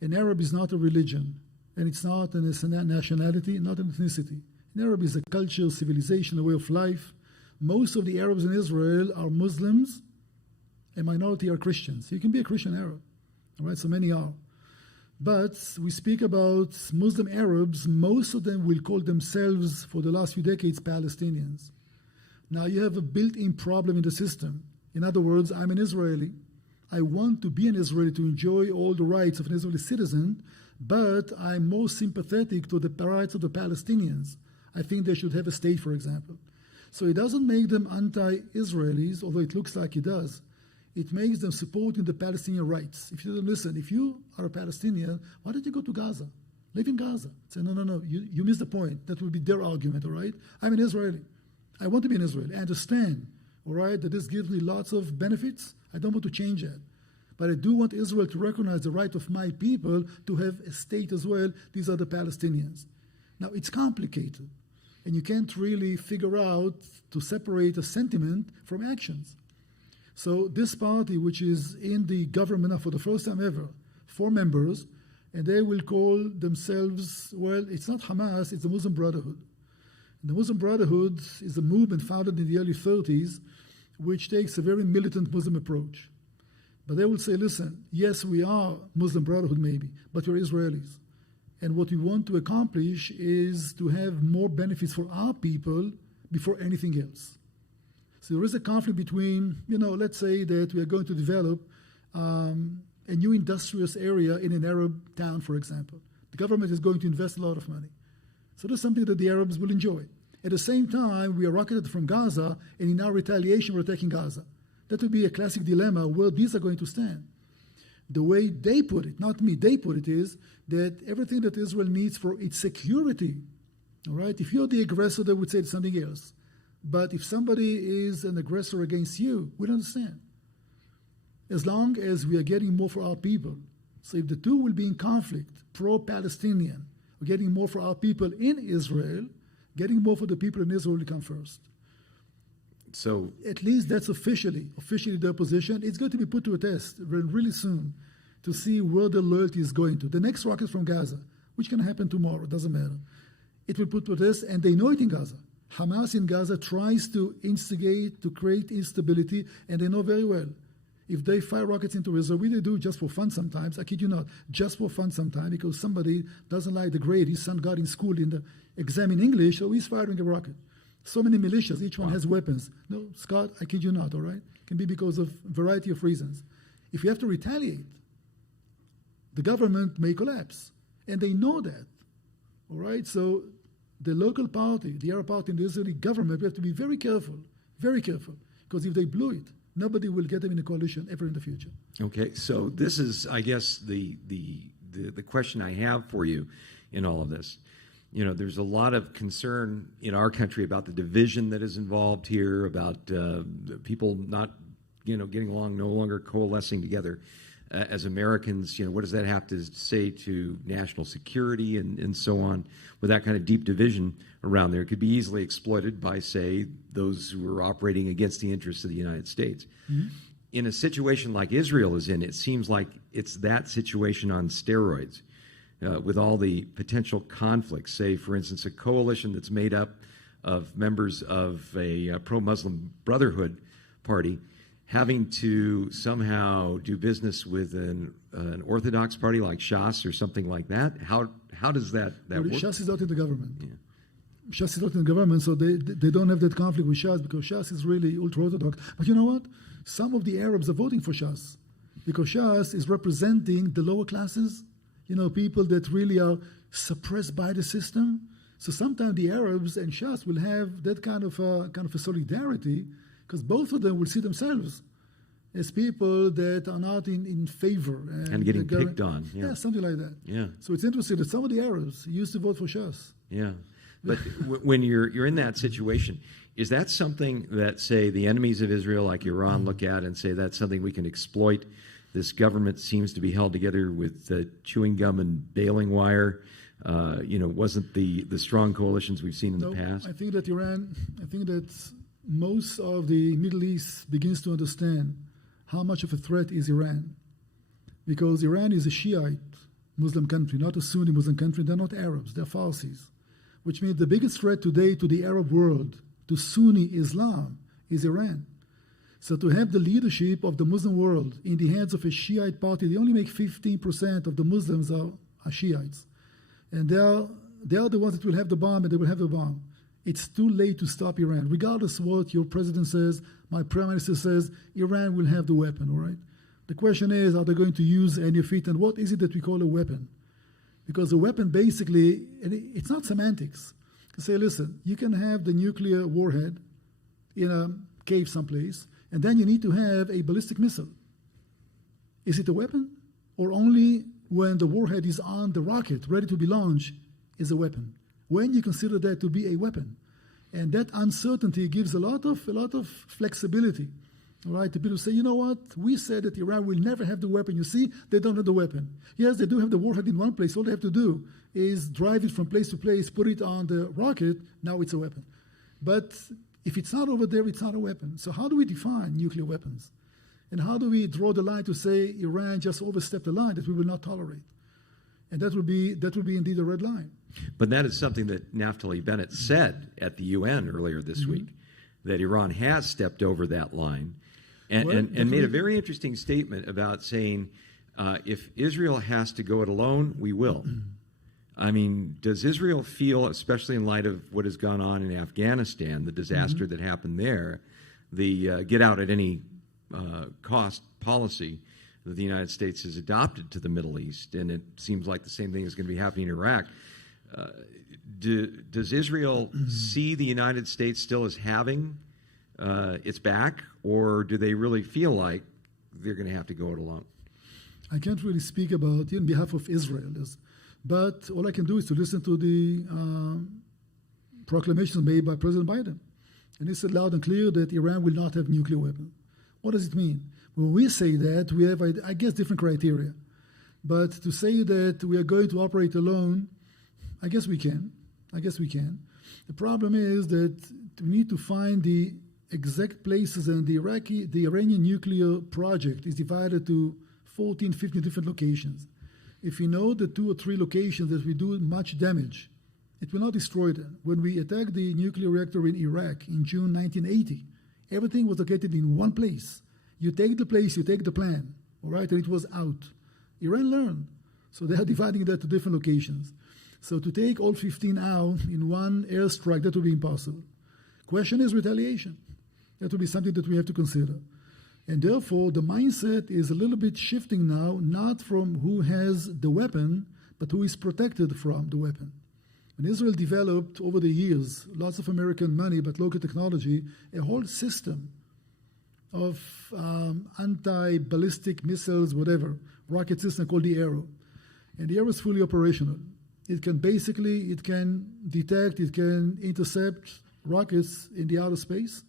An Arab is not a religion, and it's not a nationality, not an ethnicity. An Arab is a culture, civilization, a way of life. Most of the Arabs in Israel are Muslims. A minority are Christians. You can be a Christian Arab, all right? So many are. But we speak about Muslim Arabs. Most of them will call themselves, for the last few decades, Palestinians. Now you have a built-in problem in the system. In other words, I'm an Israeli. I want to be an Israeli to enjoy all the rights of an Israeli citizen, but I'm more sympathetic to the rights of the Palestinians. I think they should have a state, for example. So it doesn't make them anti-Israelis, although it looks like it does. It makes them supporting the Palestinian rights. If you don't listen, if you are a Palestinian, why don't you go to Gaza? Live in Gaza. Say, no, you missed the point. That will be their argument, all right? I'm an Israeli. I want to be an Israeli. I understand, all right, that this gives me lots of benefits. I don't want to change that. But I do want Israel to recognize the right of my people to have a state as well. These are the Palestinians. Now, it's complicated, and you can't really figure out to separate a sentiment from actions. So this party, which is in the government now for the first time ever, 4 members, and they will call themselves, well, it's not Hamas, it's the Muslim Brotherhood. And the Muslim Brotherhood is a movement founded in the early 30s, which takes a very militant Muslim approach. But they will say, listen, yes, we are Muslim Brotherhood maybe, but we're Israelis. And what we want to accomplish is to have more benefits for our people before anything else. So there is a conflict between, let's say that we are going to develop a new industrious area in an Arab town, for example. The government is going to invest a lot of money. So that's something that the Arabs will enjoy. At the same time, we are rocketed from Gaza, and in our retaliation, we're attacking Gaza. That would be a classic dilemma where these are going to stand. The way they put it, not me, they put it is that everything that Israel needs for its security, all right, if you're the aggressor, they would say it's something else. But if somebody is an aggressor against you, we'll understand. As long as we are getting more for our people. So if the two will be in conflict, pro-Palestinian, we're getting more for our people in Israel, getting more for the people in Israel will come first. So at least that's officially their position. It's going to be put to a test really soon to see where the loyalty is going to. The next rocket from Gaza, which can happen tomorrow, doesn't matter. It will put to a test, and they know it in Gaza. Hamas in Gaza tries to instigate, to create instability, and they know very well. If they fire rockets into Israel, we do just for fun sometimes, I kid you not, just for fun sometimes, because somebody doesn't like the grade his son got in school in the exam in English, so he's firing a rocket. So many militias, each one has weapons. No, Scott, I kid you not, all right? It can be because of a variety of reasons. If you have to retaliate, the government may collapse. And they know that, all right? So the local party, the Arab party in the Israeli government, we have to be very careful, because if they blew it, nobody will get them in a coalition ever in the future. Okay, so this is, I guess, the question I have for you in all of this. There's a lot of concern in our country about the division that is involved here, about people not, getting along, no longer coalescing together. As Americans, what does that have to say to national security and so on? With that kind of deep division around there, it could be easily exploited by, say, those who are operating against the interests of the United States. Mm-hmm. In a situation like Israel is in, it seems like it's that situation on steroids. With all the potential conflicts, say, for instance, a coalition that's made up of members of a pro-Muslim Brotherhood party having to somehow do business with an Orthodox party like Shas or something like that. How does that work? Shas is not in the government. Yeah. Shas is not in the government, so they don't have that conflict with Shas because Shas is really ultra-Orthodox. But you know what? Some of the Arabs are voting for Shas because Shas is representing the lower classes, people that really are suppressed by the system. So sometimes the Arabs and Shas will have that kind of a solidarity because both of them will see themselves as people that are not in favor. And getting picked on. Yeah, something like that. Yeah. So it's interesting that some of the Arabs used to vote for Shas. Yeah. But when you're in that situation, is that something that, say, the enemies of Israel, like Iran, look at and say that's something we can exploit? This government seems to be held together with chewing gum and baling wire. Wasn't the strong coalitions we've seen in the past? I think that most of the Middle East begins to understand how much of a threat is Iran. Because Iran is a Shiite Muslim country, not a Sunni Muslim country. They're not Arabs, they're Farsis. Which means the biggest threat today to the Arab world, to Sunni Islam, is Iran. So to have the leadership of the Muslim world in the hands of a Shiite party, they only make 15% of the Muslims are Shiites. And they are the ones that will have the bomb, and they will have the bomb. It's too late to stop Iran. Regardless of what your president says, my prime minister says, Iran will have the weapon, all right? The question is, are they going to use any of it, and what is it that we call a weapon? Because a weapon basically, it's not semantics. You say, listen, you can have the nuclear warhead in a cave someplace, and then you need to have a ballistic missile. Is it a weapon? Or only when the warhead is on the rocket, ready to be launched, is a weapon? When you consider that to be a weapon. And that uncertainty gives a lot of flexibility. All right, the people say, you know what? We said that Iran will never have the weapon. You see, they don't have the weapon. Yes, they do have the warhead in one place. All they have to do is drive it from place to place, put it on the rocket. Now it's a weapon. But if it's not over there, it's not a weapon. So how do we define nuclear weapons? And how do we draw the line to say Iran just overstepped the line that we will not tolerate? And that would be indeed a red line. But that is something that Naftali Bennett said at the UN earlier this week, that Iran has stepped over that line. And made a very interesting statement about saying, if Israel has to go it alone, we will. I mean, does Israel feel, especially in light of what has gone on in Afghanistan, the disaster that happened there, the get out at any cost policy that the United States has adopted to the Middle East, and it seems like the same thing is going to be happening in Iraq. Does Israel see the United States still as having its back, or do they really feel like they're going to have to go it alone? I can't really speak about it on behalf of Israel, but all I can do is to listen to the proclamations made by President Biden. And he said loud and clear that Iran will not have nuclear weapons. What does it mean? When we say that, we have, I guess, different criteria. But to say that we are going to operate alone, I guess we can. The problem is that we need to find the exact places, and the Iranian nuclear project is divided to 14, 15 different locations. If we know the 2 or 3 locations that we do much damage, it will not destroy them. When we attacked the nuclear reactor in Iraq in June 1980, everything was located in one place. You take the place, you take the plan, all right, and it was out. Iran learned, so they are dividing that to different locations. So to take all 15 out in one airstrike, that would be impossible. Question is retaliation. That would be something that we have to consider. And therefore, the mindset is a little bit shifting now, not from who has the weapon, but who is protected from the weapon. When Israel developed over the years, lots of American money, but local technology, a whole system of anti-ballistic missiles, whatever, rocket system called the Arrow. And the Arrow is fully operational. It can detect, it can intercept rockets in the outer space,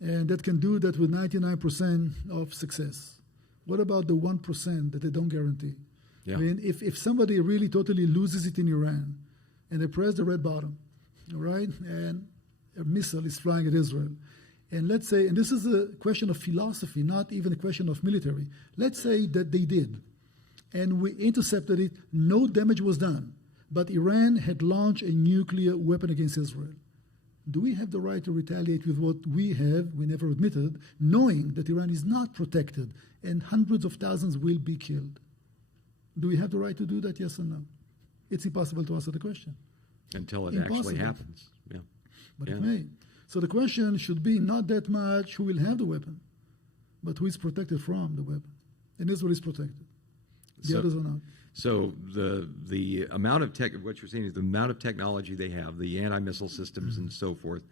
and that can do that with 99% of success. What about the 1% that they don't guarantee? Yeah. I mean, if somebody really totally loses it in Iran, and they press the red button, all right, and a missile is flying at Israel, and let's say, and this is a question of philosophy, not even a question of military, let's say that they did, and we intercepted it, no damage was done, but Iran had launched a nuclear weapon against Israel. Do we have the right to retaliate with what we never admitted, knowing that Iran is not protected and hundreds of thousands will be killed? Do we have the right to do that, yes or no? It's impossible to answer the question. Until it actually happens. Yeah. But it may. So the question should be not that much who will have the weapon, but who is protected from the weapon. And Israel is protected. The others are not. So the amount of what you're saying is the amount of technology they have, the anti-missile systems and so forth,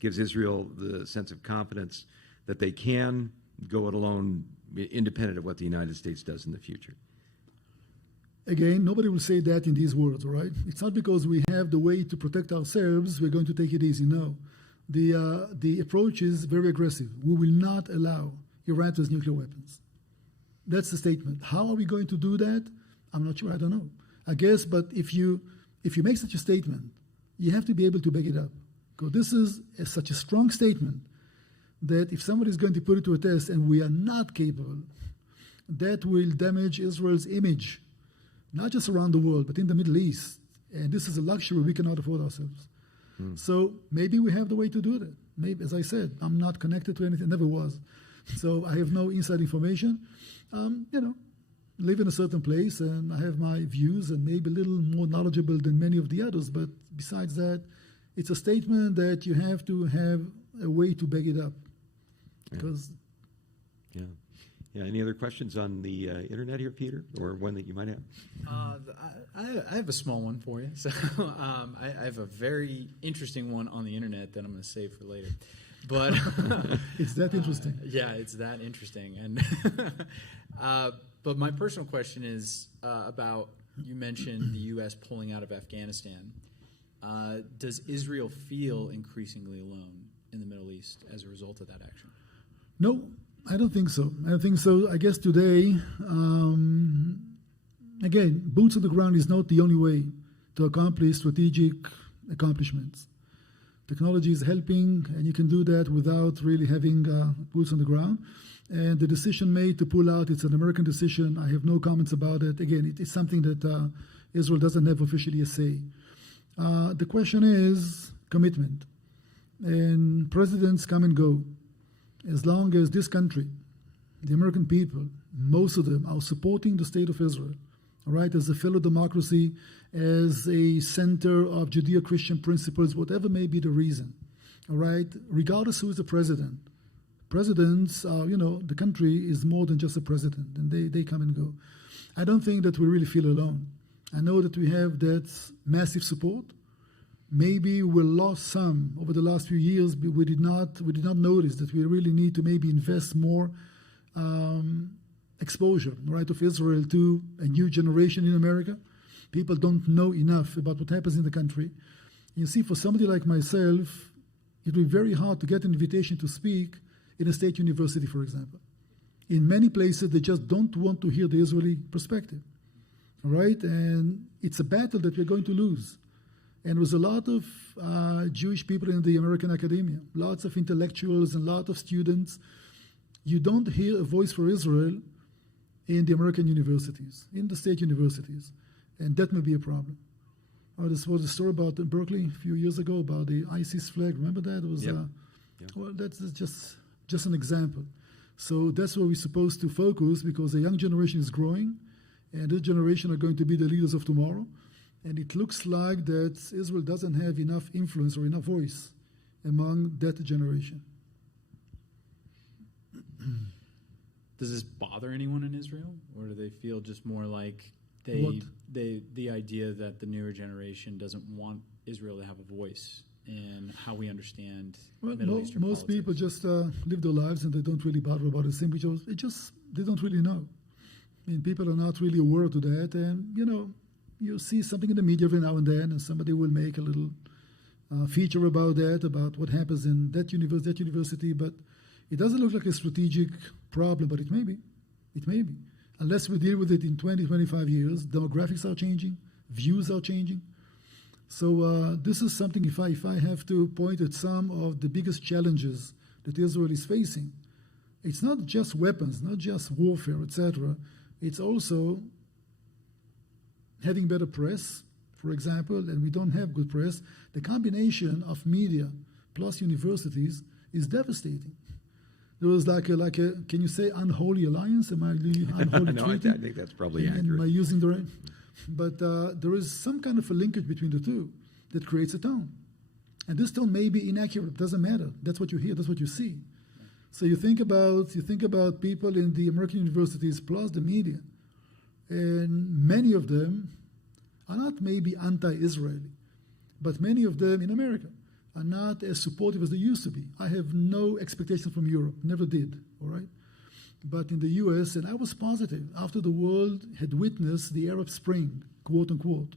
gives Israel the sense of confidence that they can go it alone, independent of what the United States does in the future. Again, nobody will say that in these words, all right? It's not because we have the way to protect ourselves, we're going to take it easy. No. The approach is very aggressive. We will not allow Iran to use nuclear weapons. That's the statement. How are we going to do that? I'm not sure. I don't know. I guess, but if you make such a statement, you have to be able to back it up. Because this is such a strong statement that if somebody is going to put it to a test and we are not capable, that will damage Israel's image, not just around the world, but in the Middle East. And this is a luxury we cannot afford ourselves. So maybe we have the way to do that. Maybe, as I said, I'm not connected to anything, never was. So I have no inside information. Live in a certain place, and I have my views and maybe a little more knowledgeable than many of the others. But besides that, it's a statement that you have to have a way to back it up. Because Yeah. Any other questions on the internet here, Peter, or one that you might have? I have a small one for you. So I have a very interesting one on the internet that I'm going to save for later. But it's that interesting. Yeah, it's that interesting. And but my personal question is about, you mentioned the U.S. pulling out of Afghanistan. Does Israel feel increasingly alone in the Middle East as a result of that action? No, I don't think so. I guess today, again, boots on the ground is not the only way to accomplish strategic accomplishments. Technology is helping, and you can do that without really having boots on the ground. And the decision made to pull out, it's an American decision. I have no comments about it. Again, it's something that Israel doesn't have officially a say. The question is commitment. And presidents come and go. As long as this country, the American people, most of them are supporting the state of Israel, all right, as a fellow democracy, as a center of Judeo-Christian principles, whatever may be the reason, all right, regardless who is the president. Presidents are, the country is more than just a president, and they come and go. I don't think that we really feel alone. I know that we have that massive support. Maybe we lost some over the last few years, but we did not notice that we really need to maybe invest more exposure, right, of Israel to a new generation in America. People don't know enough about what happens in the country. And you see, for somebody like myself, it will be very hard to get an invitation to speak in a state university, for example. In many places, they just don't want to hear the Israeli perspective, all right? And it's a battle that we're going to lose. And with a lot of Jewish people in the American academia, lots of intellectuals and lots of students, you don't hear a voice for Israel in the American universities, in the state universities. And that may be a problem. This was a story about Berkeley a few years ago about the ISIS flag. Remember that? It was, Well, that's just an example. So that's where we're supposed to focus, because the young generation is growing, and this generation are going to be the leaders of tomorrow. And it looks like that Israel doesn't have enough influence or enough voice among that generation. Does this bother anyone in Israel, or do they feel just more like the idea that the newer generation doesn't want Israel to have a voice in how we understand Middle Eastern most politics? people just live their lives and they don't really bother about it. Simply just they don't really know. I mean, people are not really aware to that, and you see something in the media every now and then, and somebody will make a little feature about that, about what happens in that university, but it doesn't look like a strategic problem, but it may be. It may be. Unless we deal with it in 20, 25 years, demographics are changing, views are changing. So this is something, if I have to point at some of the biggest challenges that Israel is facing, it's not just weapons, not just warfare, etc. It's also having better press, for example, and we don't have good press. The combination of media plus universities is devastating. There was like a can you say unholy alliance? Am I the unholy No, treaty? I think that's probably accurate. Am I using the right? But there is some kind of a linkage between the two that creates a tone. And this tone may be inaccurate, doesn't matter. That's what you hear, that's what you see. So you think about people in the American universities plus the media, and many of them are not maybe anti-Israeli, but many of them in America are not as supportive as they used to be. I have no expectations from Europe, never did, all right? but in the US, and I was positive, after the world had witnessed the Arab Spring, quote unquote,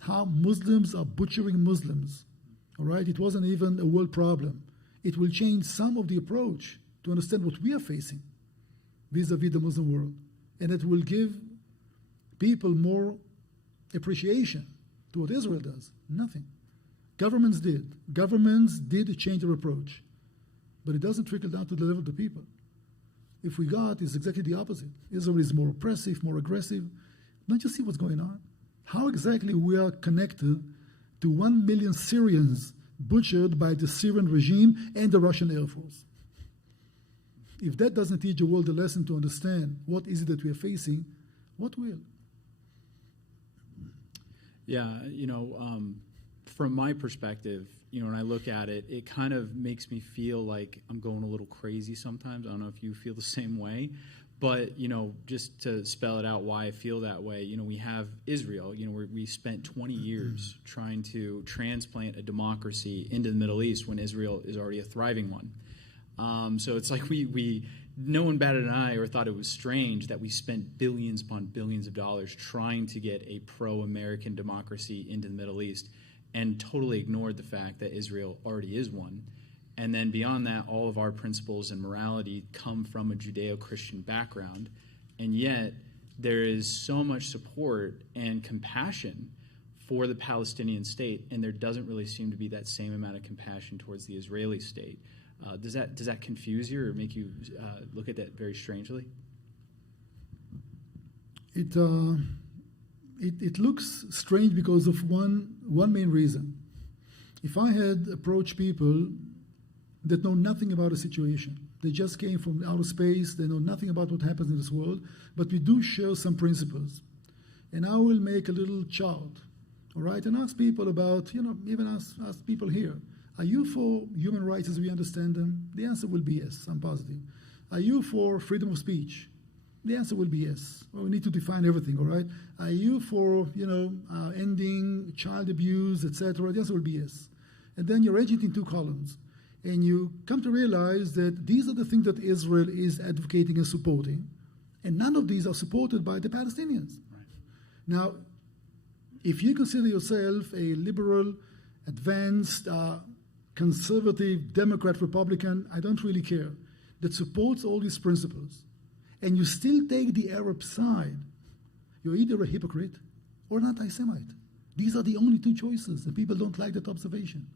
how Muslims are butchering Muslims, all right? It wasn't even a world problem. It will change some of the approach to understand what we are facing vis-a-vis the Muslim world. And it will give people more appreciation to what Israel does. Nothing. Governments did change their approach, but it doesn't trickle down to the level of the people. If we got, it's exactly the opposite. Israel is more oppressive, more aggressive. Don't you see what's going on? How exactly we are connected to 1 million Syrians butchered by the Syrian regime and the Russian Air Force? If that doesn't teach the world a lesson to understand what is it that we are facing, what will? Yeah, from my perspective, when I look at it, it kind of makes me feel like I'm going a little crazy sometimes. I don't know if you feel the same way. But, just to spell it out why I feel that way, we have Israel, where we spent 20 years trying to transplant a democracy into the Middle East when Israel is already a thriving one. So it's like no one batted an eye or thought it was strange that we spent billions upon billions of dollars trying to get a pro-American democracy into the Middle East and totally ignored the fact that Israel already is one. And then beyond that, all of our principles and morality come from a Judeo-Christian background. And yet, there is so much support and compassion for the Palestinian state, and there doesn't really seem to be that same amount of compassion towards the Israeli state. Does that confuse you or make you look at that very strangely? It looks strange because of one main reason. If I had approached people that know nothing about the situation, they just came from outer space, they know nothing about what happens in this world, but we do share some principles. And I will make a little chart, all right, and ask people about, even ask people here, are you for human rights as we understand them? The answer will be yes, I'm positive. Are you for freedom of speech? The answer will be yes. Well, we need to define everything, all right? Are you for, ending child abuse, etc.? The answer will be yes. And then you arrange it in two columns. And you come to realize that these are the things that Israel is advocating and supporting, and none of these are supported by the Palestinians. Right. Now, if you consider yourself a liberal, advanced, conservative, Democrat, Republican, I don't really care, that supports all these principles, and you still take the Arab side, you're either a hypocrite or an anti-Semite. These are the only two choices, and people don't like that observation.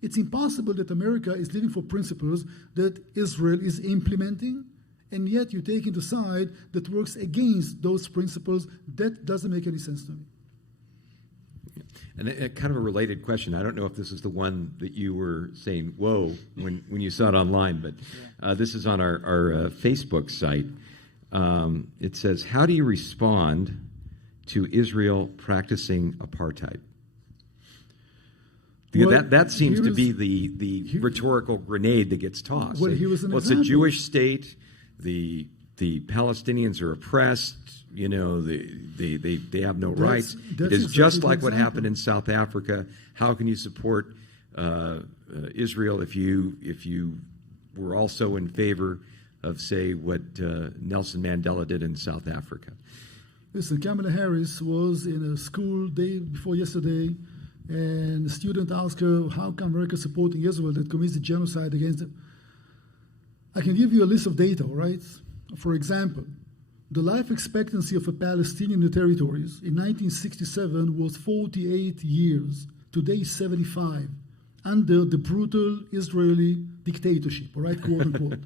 It's impossible that America is living for principles that Israel is implementing, and yet you're taking the side that works against those principles. That doesn't make any sense to me. And a kind of a related question. I don't know if this is the one that you were saying, whoa, when you saw it online, but this is on our Facebook site. It says, how do you respond to Israel practicing apartheid? Well, that seems to be the rhetorical grenade that gets tossed. Well, it's a Jewish state. The Palestinians are oppressed. They have no rights. It is just like what happened in South Africa. How can you support Israel if you were also in favor of, say, what Nelson Mandela did in South Africa? Listen, Kamala Harris was in a school day before yesterday, and the student asked her, how come America is supporting Israel that commits a genocide against them? I can give you a list of data, all right? For example, the life expectancy of a Palestinian in the territories in 1967 was 48 years. Today, 75, under the brutal Israeli dictatorship, all right, quote unquote.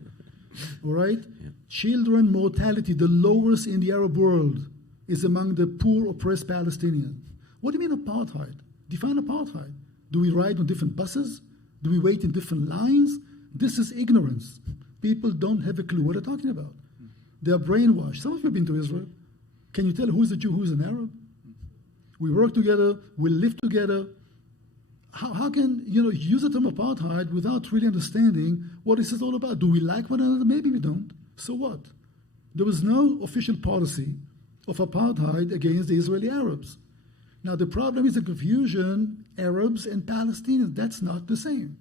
All right? Yeah. Children mortality, the lowest in the Arab world, is among the poor, oppressed Palestinians. What do you mean apartheid? Define apartheid. Do we ride on different buses? Do we wait in different lines? This is ignorance. People don't have a clue what they're talking about. They are brainwashed. Some of you have been to Israel. Can you tell who's a Jew, who's an Arab? We work together. We live together. How can you use the term apartheid without really understanding what this is all about? Do we like one another? Maybe we don't. So what? There was no official policy of apartheid against the Israeli Arabs. Now, the problem is the confusion, Arabs and Palestinians. That's not the same.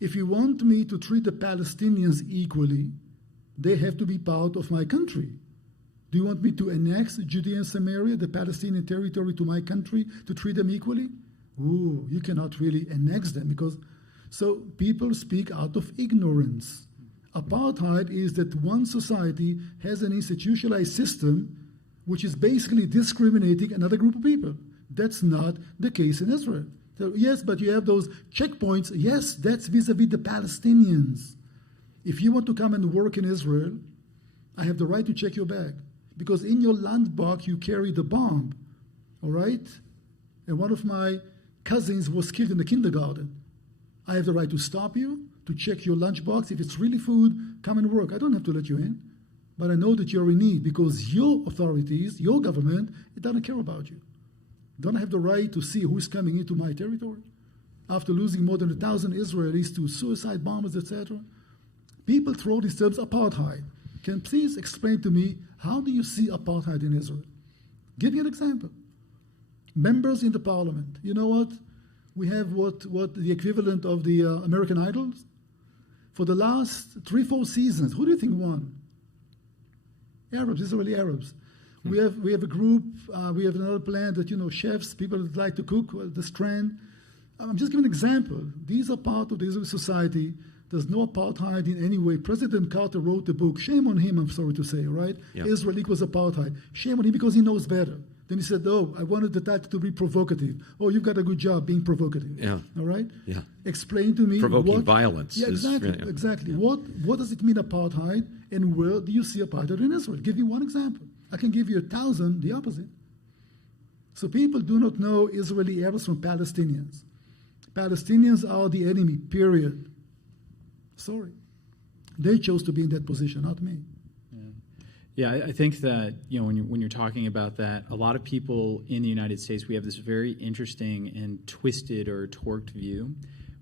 If you want me to treat the Palestinians equally, they have to be part of my country. Do you want me to annex Judea and Samaria, the Palestinian territory, to my country, to treat them equally? Ooh, you cannot really annex them because... So people speak out of ignorance. Apartheid is that one society has an institutionalized system which is basically discriminating another group of people. That's not the case in Israel. So yes, but you have those checkpoints. Yes, that's vis-a-vis the Palestinians. If you want to come and work in Israel, I have the right to check your bag. Because in your lunchbox, you carry the bomb. All right? And one of my cousins was killed in the kindergarten. I have the right to stop you, to check your lunchbox. If it's really food, come and work. I don't have to let you in. But I know that you're in need because your authorities, your government, it doesn't care about you. Don't I have the right to see who's coming into my territory? After losing more than 1,000 Israelis to suicide bombers, etc. People throw these terms apartheid. Can you please explain to me, how do you see apartheid in Israel? Give me an example. Members in the parliament. You know what? We have what the equivalent of the American Idols. For the last 3-4 seasons, who do you think won? Arabs, Israeli Arabs. We have a group, we have another plan that, chefs, people that like to cook, the Strand. I'm just giving an example. These are part of the Israeli society. There's no apartheid in any way. President Carter wrote the book. Shame on him, I'm sorry to say, right? Yeah. Israel equals apartheid. Shame on him because he knows better. Then he said, I wanted the title to be provocative. Oh, you've got a good job being provocative. Yeah. All right? Yeah. Explain to me. Provoking violence. Yeah, exactly. Exactly. Yeah. What does it mean, apartheid? And where do you see apartheid in Israel? Give me one example. I can give you 1,000, the opposite. So people do not know Israeli Arabs from Palestinians. Palestinians are the enemy, period. Sorry. They chose to be in that position, not me. Yeah, I think that when you're talking about that, a lot of people in the United States, we have this very interesting and twisted or torqued view,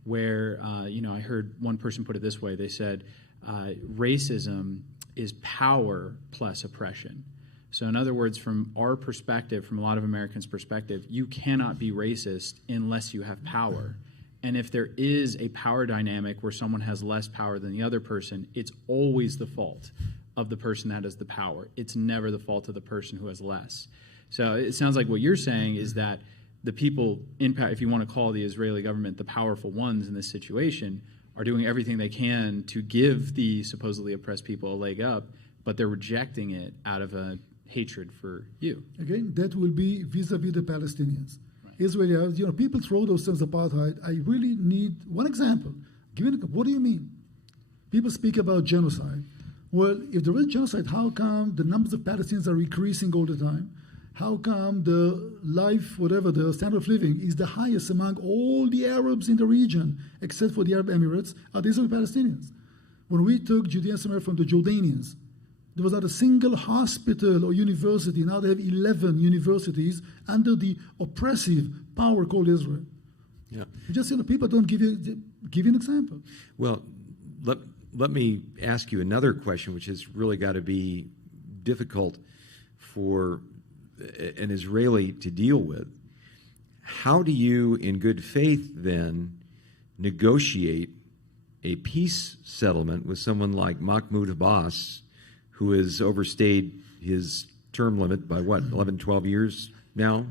where I heard one person put it this way. They said, racism is power plus oppression. So in other words, from our perspective, from a lot of Americans' perspective, you cannot be racist unless you have power. And if there is a power dynamic where someone has less power than the other person, it's always the fault of the person that has the power. It's never the fault of the person who has less. So it sounds like what you're saying is that the people in power, if you want to call the Israeli government the powerful ones in this situation, are doing everything they can to give the supposedly oppressed people a leg up, but they're rejecting it out of a hatred for you. Again, that will be vis-a-vis the Palestinians. Right. Israeli, people throw those terms apartheid. I really need one example. What do you mean? People speak about genocide. Well, if there is genocide, how come the numbers of Palestinians are increasing all the time? How come the the standard of living is the highest among all the Arabs in the region, except for the Arab Emirates, are the Israeli Palestinians? When we took Judea and Samaria from the Jordanians, there was not a single hospital or university. Now they have 11 universities under the oppressive power called Israel. Yeah. Just people don't give you an example. Well, let me ask you another question, which has really got to be difficult for an Israeli to deal with. How do you, in good faith, then, negotiate a peace settlement with someone like Mahmoud Abbas, who has overstayed his term limit by, 11, 12 years now,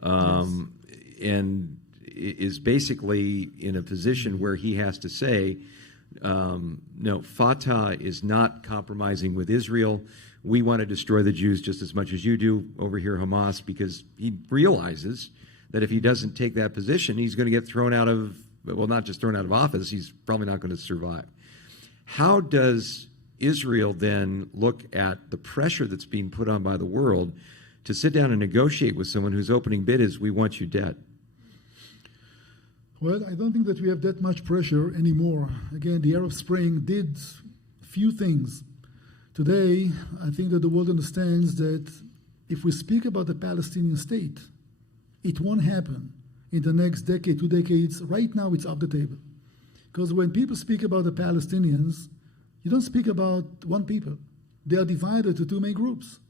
and is basically in a position where he has to say, no, Fatah is not compromising with Israel. We want to destroy the Jews just as much as you do over here, Hamas, because he realizes that if he doesn't take that position, he's going to get thrown out of, well, not just thrown out of office, he's probably not going to survive. How does Israel then look at the pressure that's being put on by the world to sit down and negotiate with someone whose opening bid is, we want you dead? Well, I don't think that we have that much pressure anymore. Again, the Arab Spring did few things. Today, I think that the world understands that if we speak about the Palestinian state, it won't happen in the next decade, 2 decades. Right now, it's off the table. Because when people speak about the Palestinians, you don't speak about one people. They are divided to two main groups.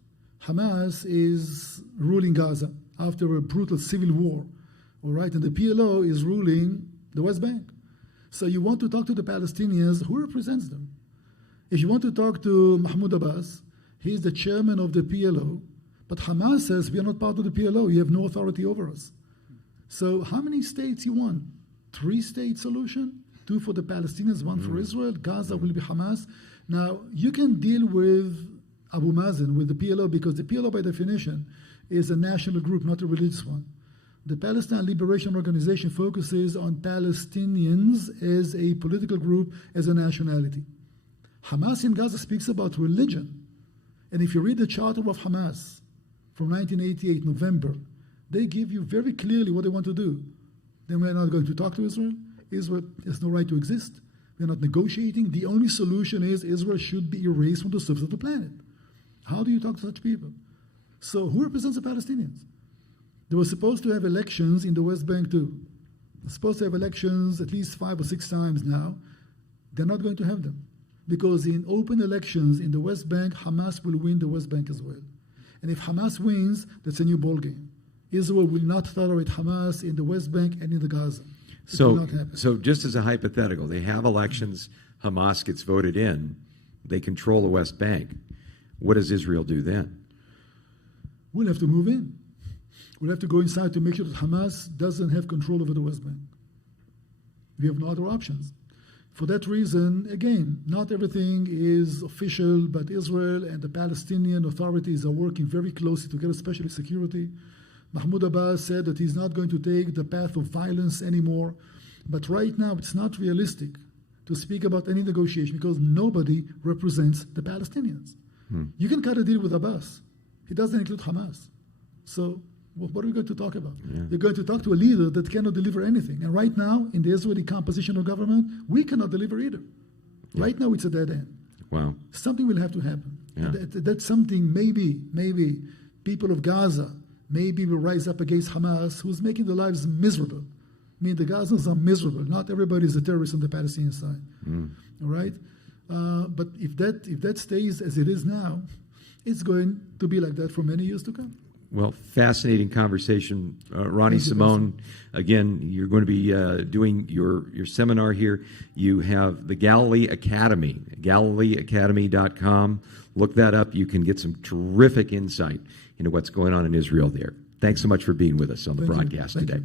Hamas is ruling Gaza after a brutal civil war. All right, and the PLO is ruling the West Bank. So you want to talk to the Palestinians, who represents them? If you want to talk to Mahmoud Abbas, he's the chairman of the PLO, but Hamas says we are not part of the PLO. You have no authority over us. So how many states you want? 3-state solution? 2 for the Palestinians, 1 for Israel. Gaza will be Hamas. Now, you can deal with Abu Mazen, with the PLO, because the PLO, by definition, is a national group, not a religious one. The Palestine Liberation Organization focuses on Palestinians as a political group, as a nationality. Hamas in Gaza speaks about religion. And if you read the charter of Hamas from 1988, November, they give you very clearly what they want to do. Then we're not going to talk to Israel. Israel has no right to exist. We're not negotiating. The only solution is Israel should be erased from the surface of the planet. How do you talk to such people? So who represents the Palestinians? They were supposed to have elections in the West Bank too. They're supposed to have elections at least 5 or 6 times now. They're not going to have them. Because in open elections in the West Bank, Hamas will win the West Bank as well. And if Hamas wins, that's a new ballgame. Israel will not tolerate Hamas in the West Bank and in the Gaza. It will not happen. So just as a hypothetical, they have elections, Hamas gets voted in, they control the West Bank. What does Israel do then? We'll have to move in. We'll have to go inside to make sure that Hamas doesn't have control over the West Bank. We have no other options. For that reason, again, not everything is official, but Israel and the Palestinian authorities are working very closely together, especially security. Mahmoud Abbas said that he's not going to take the path of violence anymore. But right now, it's not realistic to speak about any negotiation because nobody represents the Palestinians. You can cut a deal with Abbas. He doesn't include Hamas. So what are we going to talk about? Yeah. They're going to talk to a leader that cannot deliver anything. And right now, in the Israeli composition of government, we cannot deliver either. Yeah. Right now, it's a dead end. Wow. Something will have to happen. Yeah. That's something maybe people of Gaza maybe will rise up against Hamas, who's making their lives miserable. I mean, the Gazans are miserable. Not everybody is a terrorist on the Palestinian side. All right? But if that stays as it is now, it's going to be like that for many years to come. Well, fascinating conversation. Ronnie Simone, again, you're going to be doing your seminar here. You have the Galilee Academy, GalileeAcademy.com. Look that up. You can get some terrific insight into what's going on in Israel there. Thanks so much for being with us on the broadcast today.